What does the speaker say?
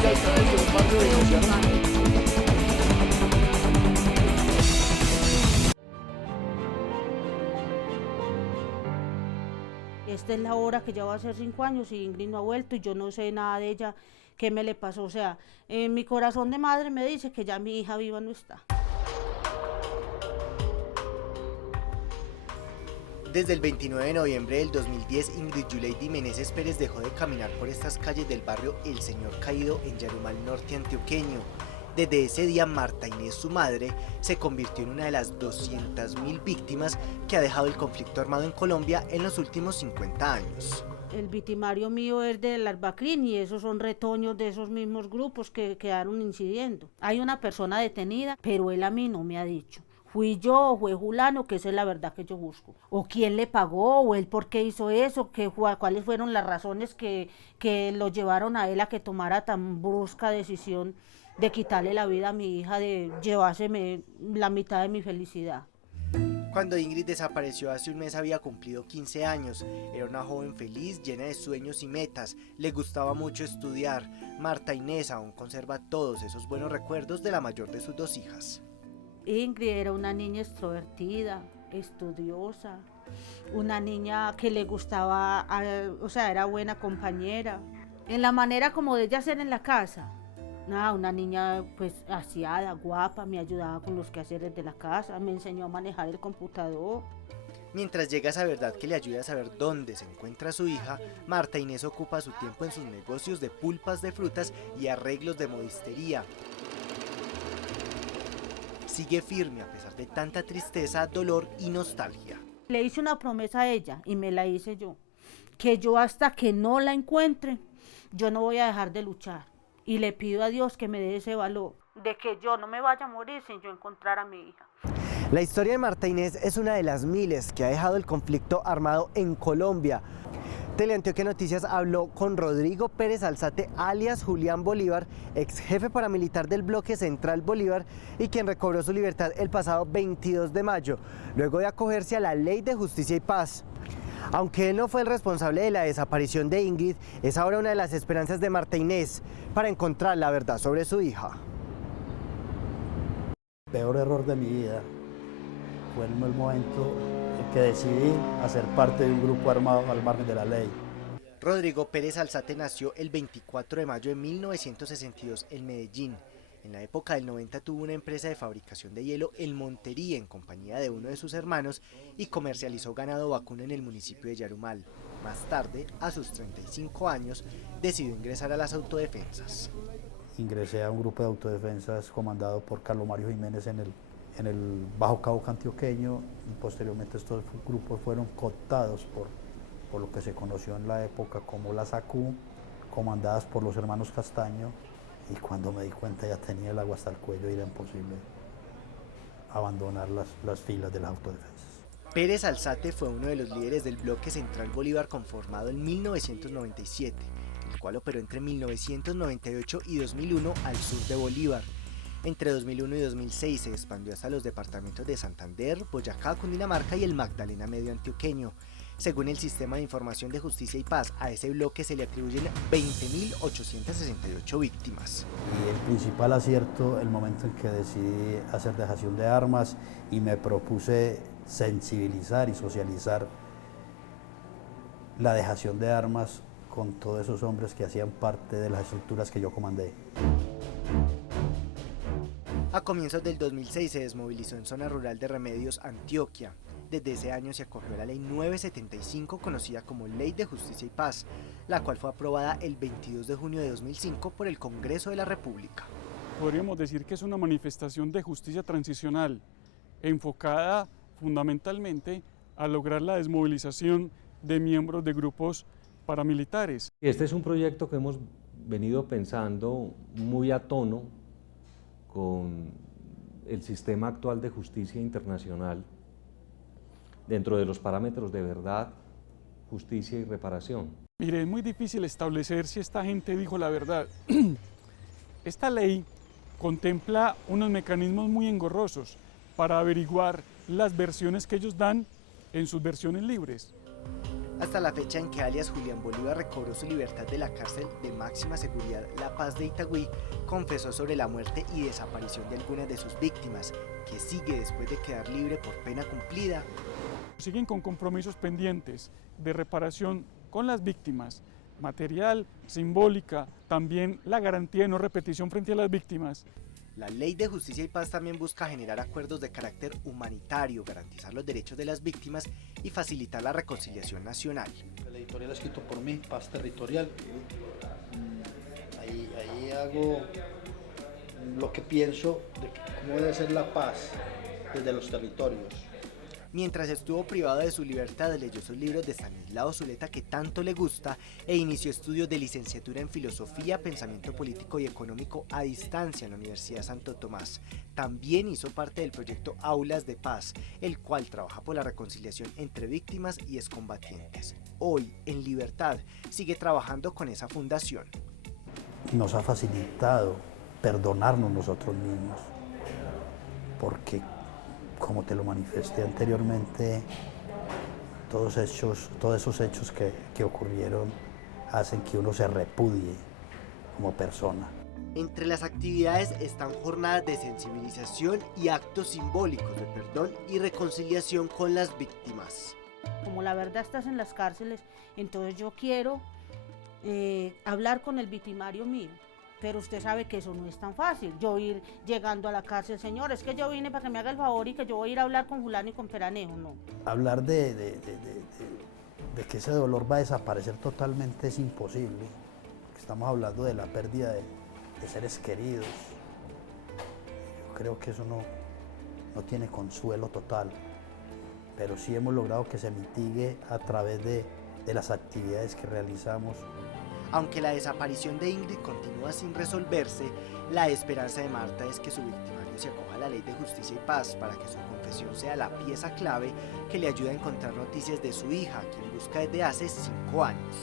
siga estando en un barrio denunciando. Esta es la hora que ya va a ser 5 años y Ingrid no ha vuelto y yo no sé nada de ella, qué me le pasó. O sea, en mi corazón de madre me dice que ya mi hija viva no está. Desde el 29 de noviembre del 2010, Ingrid Yuleidy Meneses Pérez dejó de caminar por estas calles del barrio El Señor Caído en Yarumal Norte antioqueño. Desde ese día, Marta Inés, su madre, se convirtió en una de las 200.000 víctimas que ha dejado el conflicto armado en Colombia en los últimos 50 años. El victimario mío es del Albacrín y esos son retoños de esos mismos grupos que quedaron incidiendo. Hay una persona detenida, pero él a mí no me ha dicho. Fui yo o fue Julano, que esa es la verdad que yo busco. O quién le pagó, o él por qué hizo eso, cuáles fueron las razones que lo llevaron a él a que tomara tan brusca decisión de quitarle la vida a mi hija, de llevárseme la mitad de mi felicidad. Cuando Ingrid desapareció hace un mes había cumplido 15 años. Era una joven feliz, llena de sueños y metas. Le gustaba mucho estudiar. Marta Inés aún conserva todos esos buenos recuerdos de la mayor de sus 2 hijas. Ingrid era una niña extrovertida, estudiosa, una niña que le gustaba, o sea, era buena compañera. En la manera como de ella ser en la casa, nada, una niña pues aseada, guapa, me ayudaba con los quehaceres de la casa, me enseñó a manejar el computador. Mientras llega esa verdad que le ayuda a saber dónde se encuentra su hija, Marta Inés ocupa su tiempo en sus negocios de pulpas de frutas y arreglos de modistería. Sigue firme a pesar de tanta tristeza, dolor y nostalgia. Le hice una promesa a ella y me la hice yo, que yo hasta que no la encuentre, yo no voy a dejar de luchar. Y le pido a Dios que me dé ese valor, de que yo no me vaya a morir sin yo encontrar a mi hija. La historia de Marta Inés es una de las miles que ha dejado el conflicto armado en Colombia. Teleantioquia Noticias habló con Rodrigo Pérez Alzate, alias Julián Bolívar, ex jefe paramilitar del bloque Central Bolívar y quien recobró su libertad el pasado 22 de mayo, luego de acogerse a la Ley de Justicia y Paz. Aunque él no fue el responsable de la desaparición de Ingrid, es ahora una de las esperanzas de Marta Inés para encontrar la verdad sobre su hija. El peor error de mi vida fue en el momento en que decidí hacer parte de un grupo armado al margen de la ley. Rodrigo Pérez Alzate nació el 24 de mayo de 1962 en Medellín. En la época del 90 tuvo una empresa de fabricación de hielo en Montería en compañía de uno de sus hermanos y comercializó ganado vacuno en el municipio de Yarumal. Más tarde, a sus 35 años, decidió ingresar a las autodefensas. Ingresé a un grupo de autodefensas comandado por Carlos Mario Jiménez en el Bajo Cauca antioqueño y posteriormente estos grupos fueron cooptados por lo que se conoció en la época como las ACU, comandadas por los hermanos Castaño. Y cuando me di cuenta ya tenía el agua hasta el cuello y era imposible abandonar las filas de las autodefensas. Pérez Alzate fue uno de los líderes del bloque Central Bolívar conformado en 1997, el cual operó entre 1998 y 2001 al sur de Bolívar. Entre 2001 y 2006 se expandió hasta los departamentos de Santander, Boyacá, Cundinamarca y el Magdalena Medio antioqueño. Según el Sistema de Información de Justicia y Paz, a ese bloque se le atribuyen 20.868 víctimas. Y el principal acierto, el momento en que decidí hacer dejación de armas y me propuse sensibilizar y socializar la dejación de armas con todos esos hombres que hacían parte de las estructuras que yo comandé. A comienzos del 2006 se desmovilizó en zona rural de Remedios, Antioquia. Desde ese año se acogió a la Ley 975, conocida como Ley de Justicia y Paz, la cual fue aprobada el 22 de junio de 2005 por el Congreso de la República. Podríamos decir que es una manifestación de justicia transicional, enfocada fundamentalmente a lograr la desmovilización de miembros de grupos paramilitares. Este es un proyecto que hemos venido pensando muy a tono con el sistema actual de justicia internacional, dentro de los parámetros de verdad, justicia y reparación. Mire, es muy difícil establecer si esta gente dijo la verdad. Esta ley contempla unos mecanismos muy engorrosos para averiguar las versiones que ellos dan en sus versiones libres. Hasta la fecha en que alias Julián Bolívar recobró su libertad de la cárcel de máxima seguridad La Paz de Itagüí, confesó sobre la muerte y desaparición de algunas de sus víctimas, que sigue después de quedar libre por pena cumplida. Siguen con compromisos pendientes de reparación con las víctimas, material, simbólica, también la garantía de no repetición frente a las víctimas. La Ley de Justicia y Paz también busca generar acuerdos de carácter humanitario, garantizar los derechos de las víctimas y facilitar la reconciliación nacional. El editorial escrito por mí, Paz Territorial. Ahí hago lo que pienso de cómo debe ser la paz desde los territorios. Mientras estuvo privado de su libertad, leyó sus libros de Stanislao Zuleta que tanto le gusta e inició estudios de licenciatura en Filosofía, Pensamiento Político y Económico a distancia en la Universidad Santo Tomás. También hizo parte del proyecto Aulas de Paz, el cual trabaja por la reconciliación entre víctimas y excombatientes. Hoy, en libertad, sigue trabajando con esa fundación. Nos ha facilitado perdonarnos nosotros mismos, porque como te lo manifesté anteriormente, todos esos hechos que ocurrieron hacen que uno se repudie como persona. Entre las actividades están jornadas de sensibilización y actos simbólicos de perdón y reconciliación con las víctimas. Como la verdad estás en las cárceles, entonces yo quiero hablar con el victimario mío. Pero usted sabe que eso no es tan fácil, yo ir llegando a la cárcel, señor, es que yo vine para que me haga el favor y que yo voy a ir a hablar con fulano y con peraneo, no. Hablar de que ese dolor va a desaparecer totalmente es imposible. Estamos hablando de la pérdida de seres queridos. Yo creo que eso no tiene consuelo total, pero sí hemos logrado que se mitigue a través de las actividades que realizamos. Aunque la desaparición de Ingrid continúa sin resolverse, la esperanza de Marta es que su victimario se acoja a la Ley de Justicia y Paz para que su confesión sea la pieza clave que le ayude a encontrar noticias de su hija, quien busca desde hace 5 años.